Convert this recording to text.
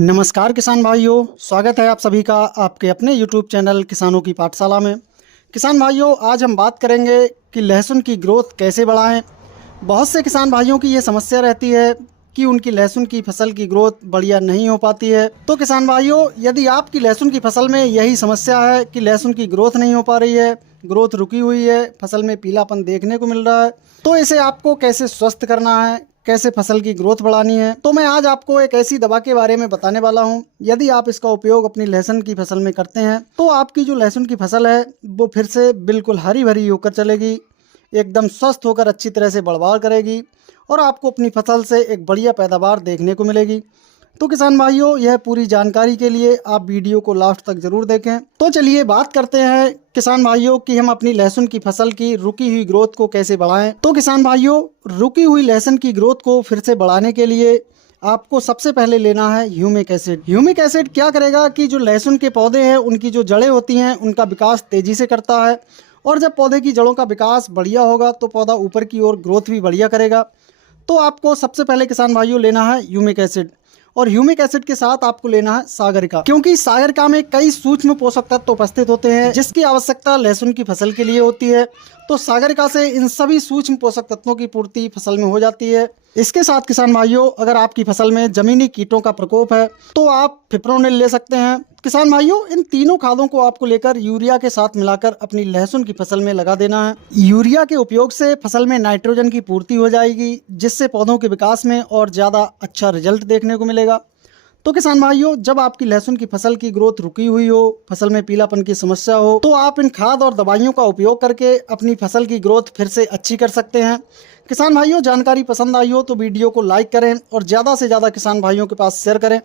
नमस्कार किसान भाइयों, स्वागत है आप सभी का आपके अपने YouTube चैनल किसानों की पाठशाला में। किसान भाइयों, आज हम बात करेंगे कि लहसुन की ग्रोथ कैसे बढ़ाएं। बहुत से किसान भाइयों की ये समस्या रहती है कि उनकी लहसुन की फसल की ग्रोथ बढ़िया नहीं हो पाती है। तो किसान भाइयों, यदि आपकी लहसुन की फसल में यही समस्या है कि लहसुन की ग्रोथ नहीं हो पा रही है, ग्रोथ रुकी हुई है, फसल में पीलापन देखने को मिल रहा है, तो इसे आपको कैसे स्वस्थ करना है, कैसे फसल की ग्रोथ बढ़ानी है, तो मैं आज आपको एक ऐसी दवा के बारे में बताने वाला हूं। यदि आप इसका उपयोग अपनी लहसुन की फसल में करते हैं तो आपकी जो लहसुन की फसल है वो फिर से बिल्कुल हरी भरी होकर चलेगी, एकदम स्वस्थ होकर अच्छी तरह से बढ़वार करेगी और आपको अपनी फसल से एक बढ़िया पैदावार देखने को मिलेगी। तो किसान भाइयों, यह पूरी जानकारी के लिए आप वीडियो को लास्ट तक जरूर देखें। तो चलिए बात करते हैं किसान भाइयों कि हम अपनी लहसुन की फसल की रुकी हुई ग्रोथ को कैसे बढ़ाएं। तो किसान भाइयों, रुकी हुई लहसुन की ग्रोथ को फिर से बढ़ाने के लिए आपको सबसे पहले लेना है ह्यूमिक एसिड। ह्यूमिक एसिड क्या करेगा कि जो लहसुन के पौधे हैं उनकी जो जड़ें होती हैं उनका विकास तेजी से करता है, और जब पौधे की जड़ों का विकास बढ़िया होगा तो पौधा ऊपर की ओर ग्रोथ भी बढ़िया करेगा। तो आपको सबसे पहले किसान भाइयों लेना है ह्यूमिक एसिड, और ह्यूमिक एसिड के साथ आपको लेना है सागरिका, क्योंकि सागरिका में कई सूक्ष्म पोषक तत्व उपस्थित होते हैं जिसकी आवश्यकता लहसुन की फसल के लिए होती है। तो सागरिका से इन सभी सूक्ष्म पोषक तत्वों की पूर्ति फसल में हो जाती है। इसके साथ किसान भाइयों, अगर आपकी फसल में जमीनी कीटों का प्रकोप है तो आप फिप्रोनिल ले सकते हैं। किसान भाइयों, इन तीनों खादों को आपको लेकर यूरिया के साथ मिलाकर अपनी लहसुन की फसल में लगा देना है। यूरिया के उपयोग से फसल में नाइट्रोजन की पूर्ति हो जाएगी, जिससे पौधों के विकास में और ज़्यादा अच्छा रिजल्ट देखने को मिलेगा। तो किसान भाइयों, जब आपकी लहसुन की फसल की ग्रोथ रुकी हुई हो, फसल में पीलापन की समस्या हो, तो आप इन खाद और दवाइयों का उपयोग करके अपनी फसल की ग्रोथ फिर से अच्छी कर सकते हैं। किसान भाइयों, जानकारी पसंद आई हो तो वीडियो को लाइक करें और ज़्यादा से ज़्यादा किसान भाइयों के पास शेयर करें।